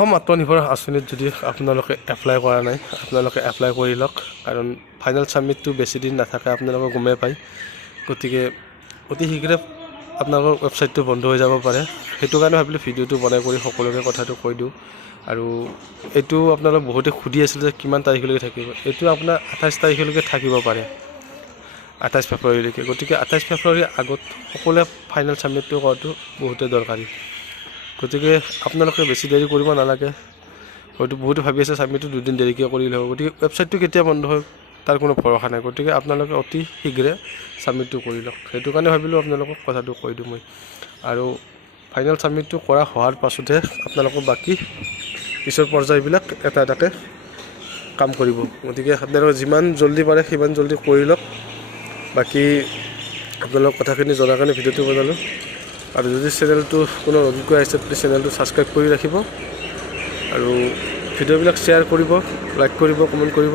অসম আত্মনিৰ্ভৰ আঁচনিত যদি আপোনালোকে এপ্লাই কৰা নাই আপোনালোকে এপ্লাই কৰি লওক কাৰণ ফাইনেল ছাবমিটটো বেছি দিন নাথাকে আপোনালোকে গমেই পায় গতিকে অতি শীঘ্ৰে আপোনালোকৰ ৱেবছাইটটো বন্ধ হৈ যাব পাৰে সেইটো কাৰণে ভাবিলোঁ ভিডিঅ'টো বনাই কৰি সকলোকে কথাটো কৈ দিওঁ আৰু এইটো আপোনালোক বহুতে সুধি আছিল যে কিমান তাৰিখলৈকে থাকিব এইটো আপোনাৰ 28 তাৰিখলৈকে থাকিব পাৰে 28 ফেব্ৰুৱাৰীলৈকে গতিকে 28 ফেব্ৰুৱাৰীৰ আগত সকলোৱে ফাইনেল ছাবমিটটো কৰাটো বহুতে দৰকাৰী গতিকে আপোনালোকে বেছি দেৰি কৰিব নালাগে হয়তো বহুতে ভাবি আছে ছাবমিটটো দুদিন দেৰিকৈ কৰিলে হ'ব গতিকে ৱেবছাইটটো কেতিয়া বন্ধ হয় তাৰ কোনো ভৰসা নাই গতিকে আপোনালোকে অতি শীঘ্ৰে ছাবমিটটো কৰি লওক সেইটো কাৰণে ভাবিলোঁ আপোনালোকক কথাটো কৈ দিওঁ মই আৰু ফাইনেল ছাবমিটটো কৰা হোৱাৰ পাছতহে আপোনালোকৰ বাকী পিছৰ পৰ্যায়বিলাক এটা এটাকৈ কাম কৰিব গতিকে আপোনালোকে যিমান জলদি পাৰে সিমান জলদি কৰি লওক বাকী আপোনালোক কথাখিনি জনাৰ কাৰণে ভিডিঅ'টো বনালোঁ আৰু যদি চেনেলটো কোনো নতুনকৈ আহিছে প্লিজ চেনেলটো ছাবস্ক্ৰাইব কৰি ৰাখিব আৰু ভিডিঅ'বিলাক শ্বেয়াৰ কৰিব লাইক কৰিব কমেণ্ট কৰিব